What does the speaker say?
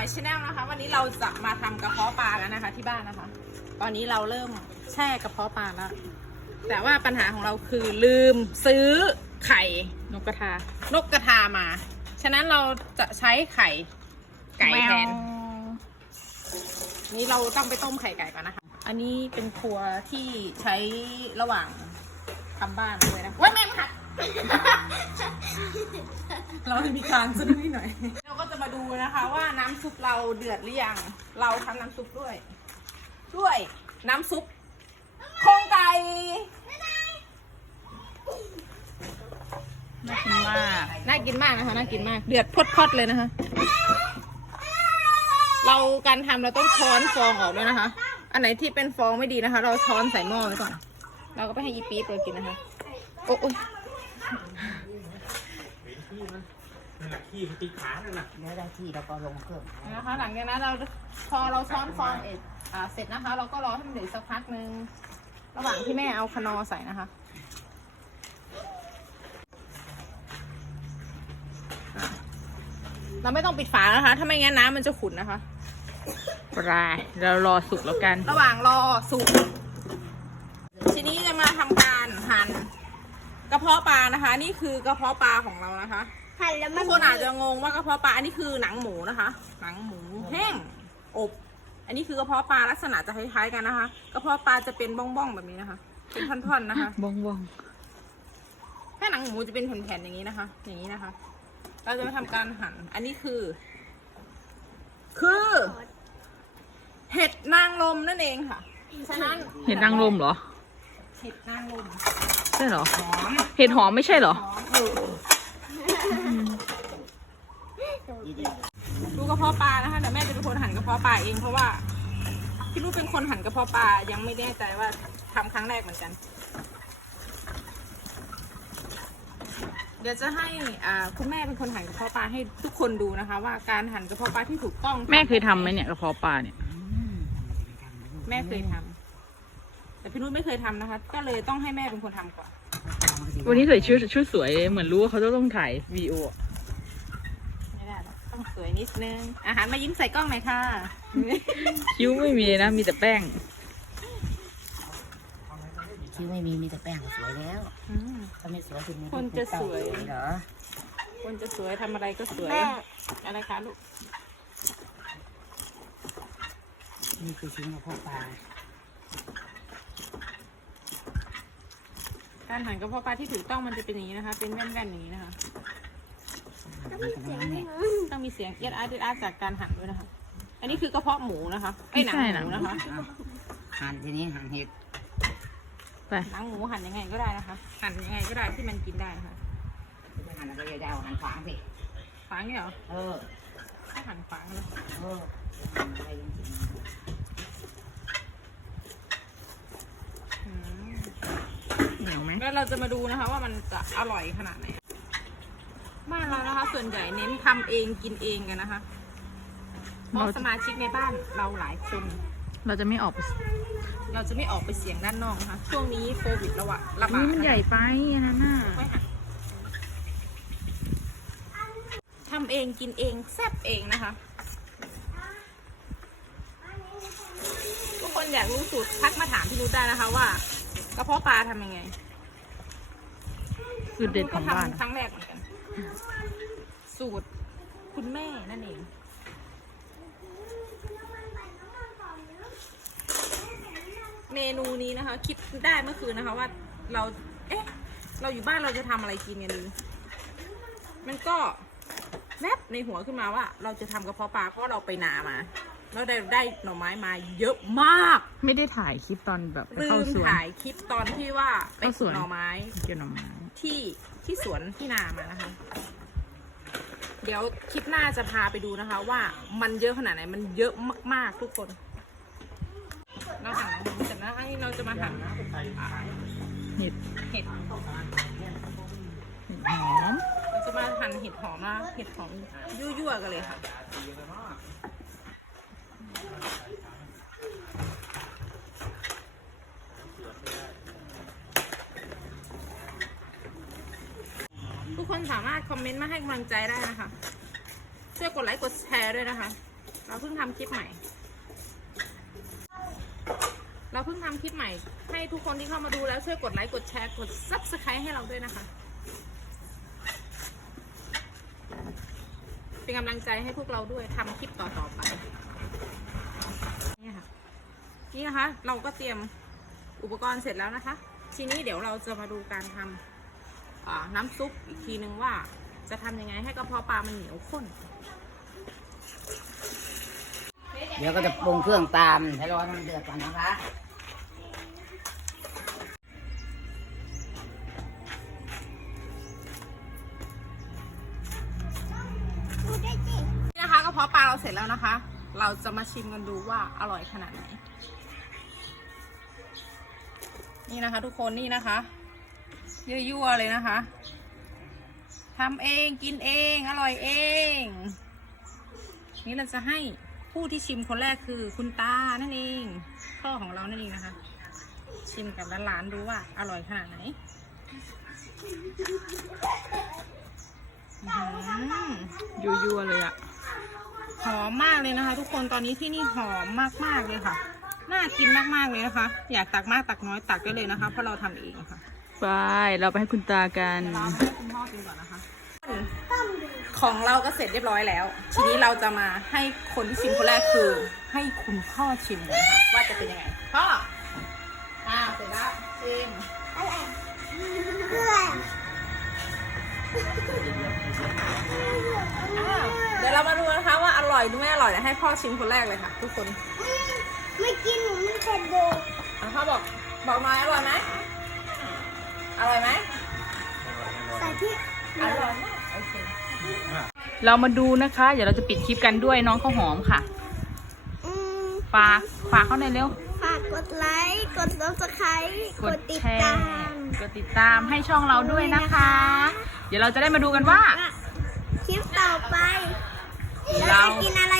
อยชาแนลนะคะ วันนี้เราจะมาทำกระเพาะปลาแล้วนะคะ ที่บ้านนะคะ ตอนนี้เราเริ่มแช่กระเพาะปลาแล้ว แต่ว่าปัญหาของเราคือลืมซื้อไข่นกกระทานกกระทามา ฉะนั้นเราจะใช้ไข่ไก่แทน นี่เราต้องไปต้มไข่ไก่ก่อนนะคะ อันนี้เป็นครัวที่ใช้ระหว่างทำบ้านเลยนะว้ายแม่มหัดเราจะมีการสะดุ้งนิดหน่อย นะคะว่าน้ำซุปเราเดือดหรือยัง เราทำน้ำซุปด้วย ด้วยน้ำซุปโครงไก่น่ากินมาก น่ากินมากนะคะ น่ากินมาก เดือดพดๆเลยนะคะ เราการทำเราต้องช้อนฟองออกด้วยนะคะ อันไหนที่เป็นฟองไม่ดีนะคะ เราช้อนใส่หม้อไว้ก่อน เราก็ไปให้ยีปี๊บเรากินนะคะ โอ้ย นั่นแหละขี้มันตีขานั่นน่ะเนื้อได้ที่แล้วก็ลงเครื่องนะคะ หลังจากนั้นเราพอเราช้อนฟองเอ็ดอ่าเสร็จนะคะ เราก็รอให้มันเดือดสักพักหนึ่งระหว่างที่แม่เอาคนอร์ใส่นะคะเราไม่ต้องปิดฝานะคะ ถ้าไม่งั้นน้ำมันจะขุ่นนะคะปลาเรารอสุกแล้วกัน ระหว่างรอสุก ทีนี้จะมาทำการหั่นกระเพาะปลานะคะ นี่คือกระเพาะปลาของเรานะคะ หั่นแล้วมัทุนกคนอาจจะงงว่ากระเพาะปลาอันนี้คือหนังหมูนะคะ หนังหมูแห้งอบ อันนี้คือกระเพาะปลาลักษณะจะคล้ายๆกันนะคะ กระเพาะปลาจะเป็นบ้องๆแบบนี้นะคะ เป็นท่อนๆนะคะบ้องบ้องถ้าหนังหมูจะเป็นแผ่นๆอย่างนี้นะคะ อย่างนี้นะคะ เราจะมาทำการหั่น อันนี้คือ คือ เห็ดนางรมนั่นเองค่ะฉะนั้นเห็ดนางรมเหรอ เห็ดนางรมใช่เหรอ หอมเห็ดหอมไม่ใช่เหรอ หอมเออ ดูกระเพาะปลานะคะเดี๋ยวแม่จะเป็นคนหั่นกระเพาะปลาเองเพราะว่าพี่ลูกเป็นคนหั่นกระเพาะปลายังไม่แน่ใจว่าทำครั้งแรกเหมือนกัน เดี๋ยวจะให้อ่าคุณแม่เป็นคนหั่นกระเพาะปลาให้ทุกคนดูนะคะ ว่าการหั่นกระเพาะปลาที่ถูกต้องแม่เคยทำไหมเนี่ยกระเพาะปลาเนี่ยแม่เคยทำแต่พี่นุชไม่เคยทำนะคะ ก็เลยต้องให้แม่เป็นคนทำก่อนวันนี้ใส่ชุดชุดสวยเหมือนรู้ว่าเขาจะต้องถ่ายวีโออะ ไม่ได้หรอกต้อง สวยนิดนึง อาหารมายิ้มใส่กล้องหน่อยค่ะ คิ้วไม่มีนะมีแต่แป้งชื่อไม่มีมีแต่แป้งก็สวยแล้วอืมถ้าไม่สวยถึงคนจะสวย เหรอ คนจะสวยทำอะไรก็สวย อะไรคะลูก นี่คือชิ้นกระเพาะปลาการหั่นกระเพาะปลาที่ถูกต้องมันจะเป็นอย่างนี้นะคะ เป็นแว่นๆอย่างนี้นะคะมันก็น้ำเนี่ย ต้องมีเสียงเอียดอาร์ดเอียดอาร์ดจากการหั่นด้วยนะคะ อันนี้คือกระเพาะหมูนะคะไอ้ยหนังไม่ใช่หหนังมูนะคะอะหั่นทีนี้หั่นเห็ดไปหนังหมูหั่นยังไงก็ได้นะคะ หั่นยังไงก็ได้ที่มันกินได้นะคะหั่นแล้วก็ยาวๆหั่นขวางสิฝางเนี่ยเหรอเออถ้าหั่นฝางเลยเออหั่นอะไรจริงอืมเหนียวไหมแล้วเราจะมาดูนะคะ ว่ามันจะอร่อยขนาดไหน บ้านเรานะคะ ส่วนใหญ่เน้นทำเองกินเองกันนะคะเพราะสมาชิกในบ้านเราหลายคน เราจะไม่ออกไปเราจะไม่ออกไปเสียงด้านนอกนะคะ ช่วงนี้โควิดระบาดระบานี่ดมันใหญ่ไปอันนั้นน่ะไม่หักทำเองกินเองแซ่บเองนะคะ ทุกคนอยากรู้สูตรทักมาถามพี่นุชได้นะคะว่ากระเพาะปลาทำยังไง คือเด็ดของบ้าน ก็ทำครั้งแรกเหมือนกัน สูตรคุณแม่นั่นเอง เมนูนี้นะคะ คิดได้เมื่อคืนนะคะว่าเรา เอ๊ะ เราอยู่บ้านเราจะทำอะไรกินกันดี มันก็แวบในหัวขึ้นมาว่า เราจะทำกระเพาะปลาเพราะเราไปนามา เราได้ได้หน่อไม้มาเยอะมากไม่ได้ถ่ายคลิปตอนแบบไปลืเข้ามสวน ถ่ายคลิปตอนที่ว่าไปเข้าสขุวดนหน่อไม้เกี่ยวหน่อไม้ที่ที่สวนที่นามานะคะ เดี๋ยวคลิปหน้าจะพาไปดูนะคะ ว่ามันเยอะขนาดไหนมันเยอะมากๆทุกคนเราหั่นหมูเสร็จแล้วนะคะนี่เราจะมาหั่นอ่าเห็ดเห็ด เห็ดหอม เราจะมาหั่นเห็ดหอมนะเห็ดหอมยั่วๆกันเลยค่ะ ทุกคนสามารถคอมเมนต์มาให้กำลังใจได้นะคะ ช่วยกดไลค์กดแชร์ด้วยนะคะ เราเพิ่งทำคลิปใหม่ เราเพิ่งทำคลิปใหม่ ให้ทุกคนที่เข้ามาดูแล้วช่วยกดไลค์กดแชร์กด subscribe ให้เราด้วยนะคะ เป็นกำลังใจให้พวกเราด้วยทำคลิปต่อๆไปนี่ค่ะนี่นะคะ เราก็เตรียมอุปกรณ์เสร็จแล้วนะคะ ทีนี้เดี๋ยวเราจะมาดูการทำอ่า น้ำซุปอีกทีนึงว่า จะทำยังไงให้กระเพาะปลามันเหนียวข้น เดี๋ยวก็จะปรุงเครื่องตามให้รอให้มันเดือดก่อนนะคะนี่นะคะกระเพาะปลาเราเสร็จแล้วนะคะ เราจะมาชิมกันดูว่าอร่อยขนาดไหน นี่นะคะทุกคนนี่นะคะ ยั่วๆเลยนะคะทำเองกินเองอร่อยเอง นี่เราจะให้ผู้ที่ชิมคนแรกคือคุณตานั่นเอง พ่อของเรานั่นเองนะคะ ชิมกับหลานๆดูว่าอร่อยขนาดไหนอื้อหือยั่วๆเลยอะหอมมากเลยนะคะ ทุกคนตอนนี้ที่นี่หอมมากๆเลยค่ะ น่ากินมากๆเลยนะคะ อยากตักมากตักน้อยตักได้เลยนะคะ เพราะเราทำเองค่ะ ไป เราไปให้คุณตากัน เราให้คุณพ่อกินก่อนนะคะ ของเราก็เสร็จเรียบร้อยแล้ว ทีนี้เราจะมาให้คนที่ชิมคนแรกคือ ให้คุณพ่อชิมเลยค่ะว่าจะเป็นยังไงพ่ออ่าเสร็จแล้วชิมอ่าเดี๋ยวเรามาดูนะคะว่าอร่อยหรือไม่อร่อยเดี๋ยวให้พ่อชิมคนแรกเลยค่ะ ทุกคนไม่กินหนูไม่เผ็ดโดดอะพ่อบอกบอกหน่อยอร่อยไหม อร่อยไหมใส่พริกอร่อยมากโอเคเรามาดูนะคะ เดี๋ยวเราจะปิดคลิปกันด้วยน้องข้าวหอมค่ะ อืมฝากฝากเขาหน่อยเร็ว ฝากกดไลค์กด subscribe กดติดแชตาร์มกดติดตามให้ช่องเราด้วยนะคะ เดี๋ยวเราจะได้มาดูกันว่า คลิปต่อไป เราเราจะกินอะไร